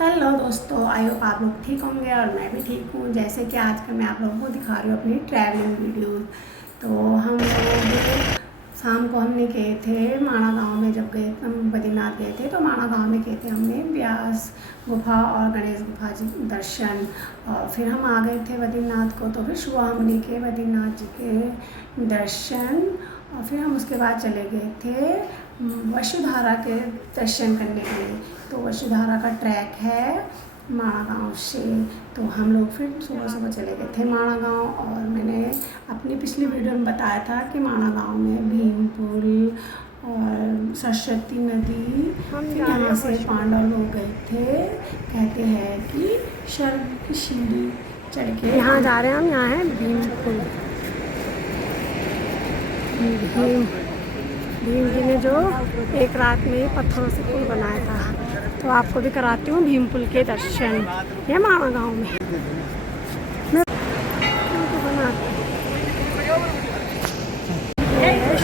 Hello दोस्तों, I hope आप लोग ठीक होंगे और मैं भी ठीक हूँ। जैसे कि आजकल मैं आप लोगों को दिखा रही हूँ अपनी ट्रैवलिंग वीडियोस। तो हम लोग शाम को हमने गए थे माणा गांव में। जब गए हम बद्रीनाथ गए थे तो माणा गांव में गए थे हमने व्यास गुफा और गणेश गुफा जी दर्शन। और फिर हम आ गए थे बद्रीनाथ को। तो फिर सुबह हमने किए बद्रीनाथ जी के दर्शन और फिर हम उसके बाद चले गए थे वसुधारा के दर्शन करने के लिए। तो वसुधारा का ट्रैक है माणा गांव से। तो हम लोग फिर सुबह सुबह चले गए थे माणा गांव। और मैंने अपनी पिछली वीडियो में बताया था कि माणा गांव में भीम पुल और सरस्वती नदी, फिर यहाँ से पांडव लोग गए थे। कहते हैं कि स्वर्ग की सीढ़ी चढ़ के यहाँ जा रहे हैं हम। यहाँ है भीम पुल। भीम जी ने जो एक रात में ही पत्थरों से पुल बनाया था। तो आपको भी कराती हूँ भीम पुल के दर्शन। ये माणा गांव में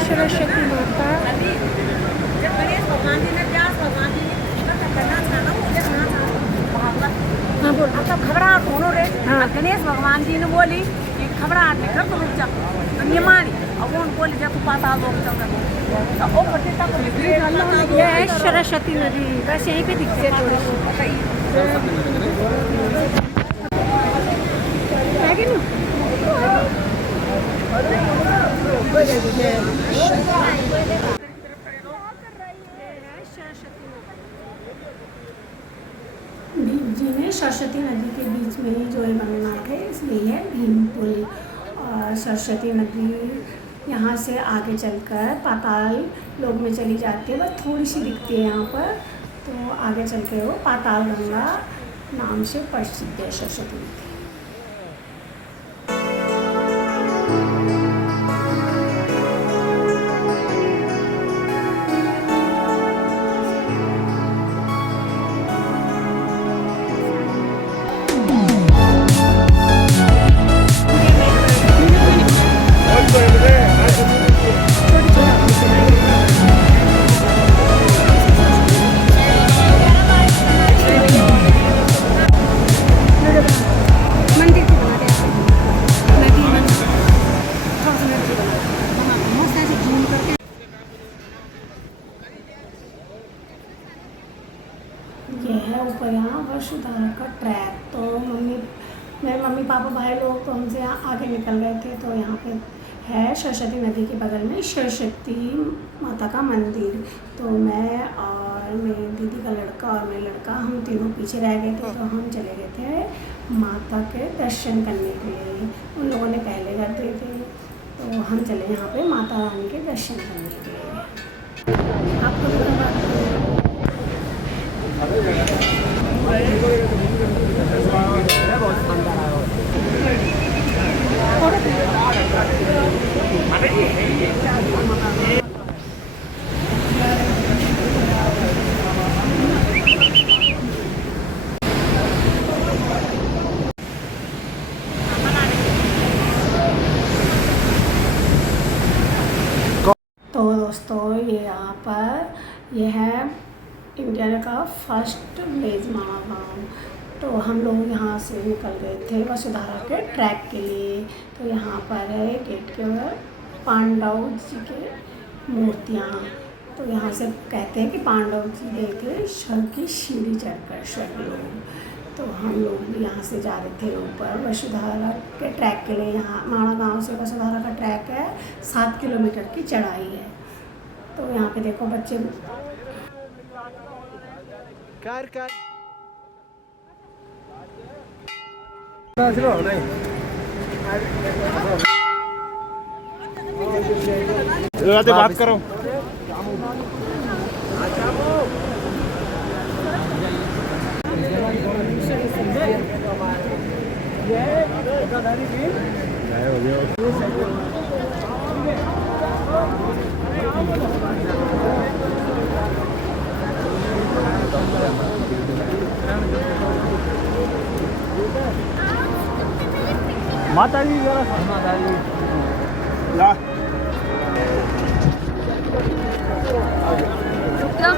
सरस्वती माता। हाँ बोल। मतलब घबराहट होनो रे। हाँ। गणेश भगवान जी ने बोली कि घबराहट नहीं कर, तो रुक जा। तो ये मानी और वो बोली जब तू पाताल लोग चल तो वो प्रतिष्ठा को ये है सरस्वती नदी, बस यहीं पे दिखती है थोड़ी सी। है कि नहीं? भीम जी ने सरस्वती नदी के बीच में ही जो ये बनना है, इसलिए है भीम पुल। और सरस्वती नदी यहाँ से आगे चलकर पाताल लोक में चली जाती है, बस थोड़ी सी दिखती है यहाँ पर। तो आगे चल के वो पाताल गंगा नाम से प्रसिद्ध है सरस्वती नदी। ये है ऊपर यहाँ वसुधारा का ट्रैक। तो मेरे मम्मी पापा भाई लोग तो हमसे यहाँ आगे निकल गए थे। तो यहाँ पे है सरस्वती नदी के बगल में सरस्वती माता का मंदिर। तो मैं और मेरी दीदी का लड़का और मेरा लड़का, हम तीनों पीछे रह गए थे। तो हम चले गए थे माता के दर्शन करने के लिए। उन लोगों ने पहले कर दिए थे, तो हम चले यहाँ पे माता रानी के दर्शन करने के लिए। आपको भी तो दोस्तों, ये यहाँ पर ये है इंडिया का फर्स्ट विलेज माणा गांव। तो हम लोग यहाँ से निकल गए थे वसुधारा के ट्रैक के लिए। तो यहाँ पर है गेट के बाहर पांडव जी के मूर्तियाँ। तो यहाँ से कहते हैं कि पांडव जी गए थे स्वर्ग की सीढ़ी चढ़कर स्वर्ग लोग। तो हम लोग भी यहाँ से जा रहे थे ऊपर वसुधारा के ट्रैक के लिए। यहाँ माणा गांव से वसुधारा का ट्रैक है, 7 किलोमीटर की चढ़ाई है। तो यहाँ पे देखो बच्चे बात करो। माता जी जरा माता जी ला रुक जा।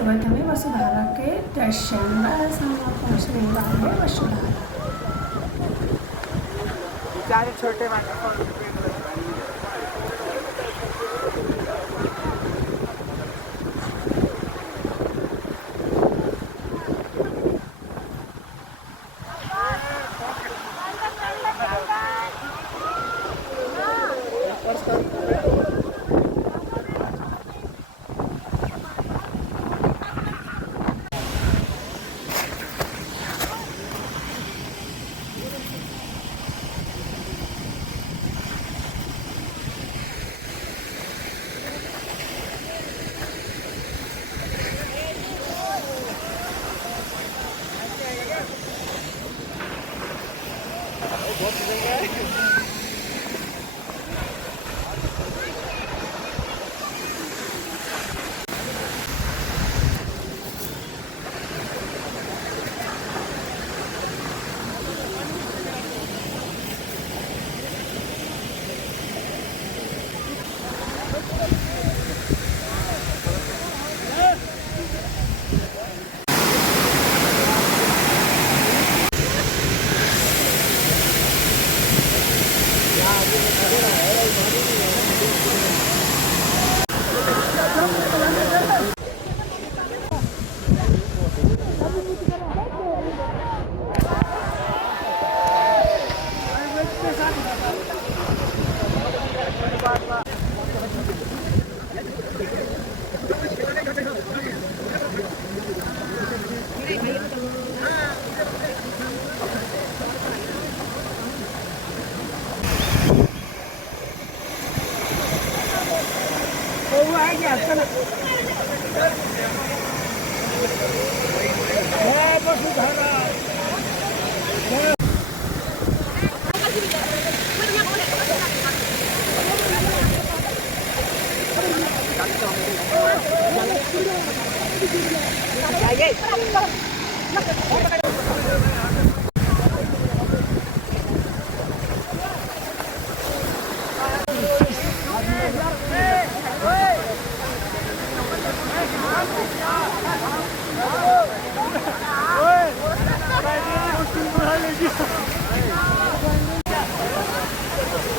से हुए थे हमें वसुधारा के दर्शन। बस हम लोग पहुँचने वाले हैं वसुधारा। छोटे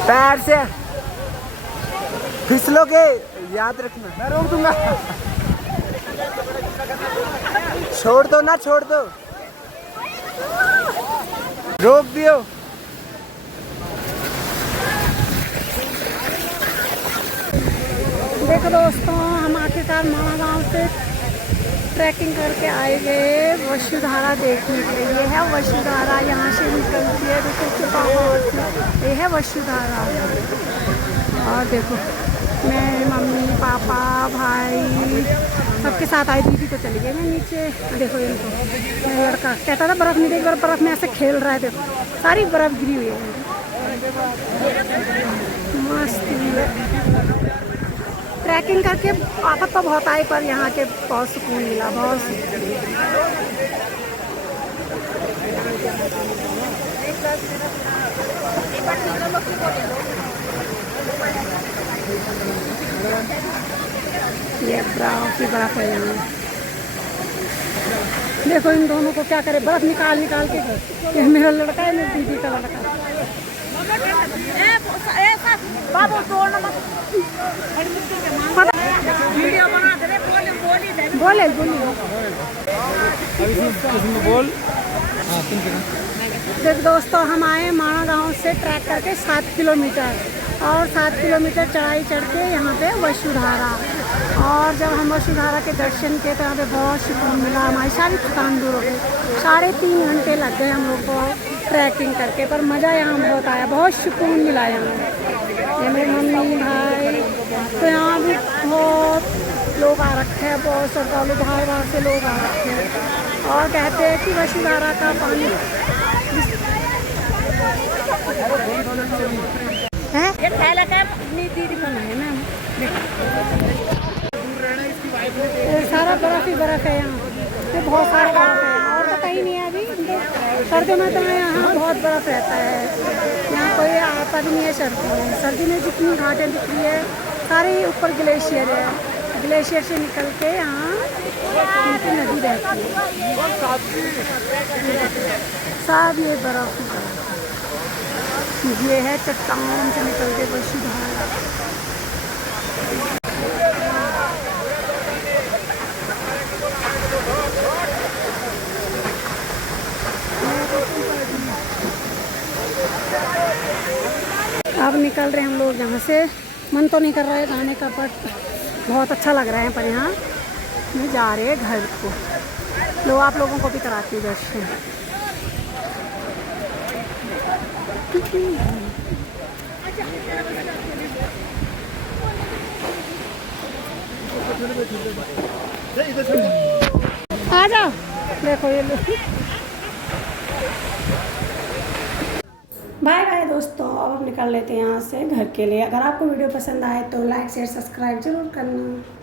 पैर से फिसलोगे, याद रखना। मैं रोक दूंगा। छोड़ दो ना, छोड़ दो, रोक दियो। देखो दोस्तों, हम आखिरकार मामा गांव से ट्रैकिंग करके आए गए वसुधारा देखने के लिए। ये है वसुधारा, यहाँ से निकलती है देखो पहाड़ से। ये है वसुधारा। और देखो मैं, मम्मी, पापा, भाई सबके साथ आई। दीदी तो चली गई, मैं नीचे। देखो इनको, मेरा लड़का कहता था बर्फ़ नहीं देख, बर्फ़ में ऐसे खेल रहा है। देखो सारी बर्फ़ गिरी हुई है। मस्त ट्रैकिंग करके आफत तो बहुत आई, पर यहाँ के बहुत सुकून मिला, बहुत सुकून। ये बर्फ है यहाँ। देखो इन दोनों को क्या करे, बर्फ निकाल निकाल के। ये मेरा लड़का है, मेरी दीदी का लड़का। बाबू तोड़ना मत, वीडियो बना दे। बोले बोल। देख दोस्तों, हम आए माणा गांव से ट्रैक करके 7 किलोमीटर, और 7 किलोमीटर चढ़ाई चढ़ के यहाँ पे वसुधारा। और जब हम वसुधारा के दर्शन किए तो यहाँ पे बहुत सुकून मिला, हमारी सारी थकान दूर हो गई। 3.5 घंटे लग गए हम लोग को ट्रैकिंग करके, पर मज़ा यहाँ बहुत आया, बहुत सुकून मिला यहाँ। ये मेरी मम्मी, भाई, तो यहाँ भी बहुत लोग आ रखे हैं, बहुत श्रद्धालु बाहर बाहर से लोग आ रखे हैं। और कहते हैं कि वसुधारा का पानी है, ये थैला का दीदी बनाए मैम। सारा बर्फ ही बर्फ है यहाँ पे, बहुत सारा बर्फ है यहाँ, और पता ही नहीं है अभी। सर्दी में तो यहाँ बहुत बर्फ रहता है, यहाँ कोई आता भी नहीं है सर्दी में। सर्दी में जितनी घाटें दिख रही है सारी ऊपर ग्लेशियर है, ग्लेशियर से निकल के यहाँ इनकी नदी बहती है। सब ये बर्फ की तरह। ये है चट्टान से निकलते हुए धारा। अब निकल रहे हम लोग यहाँ से। मन तो नहीं कर रहा है जाने का, बट बहुत अच्छा लग रहा है। पर यहाँ में जा रहे हैं घर को। लो आप लोगों को भी कराती हूँ दर्शन। आ जाओ, देखो ये लोग। बाय बाय दोस्तों, अब निकल लेते हैं यहाँ से घर के लिए। अगर आपको वीडियो पसंद आए तो लाइक शेयर सब्सक्राइब जरूर करना।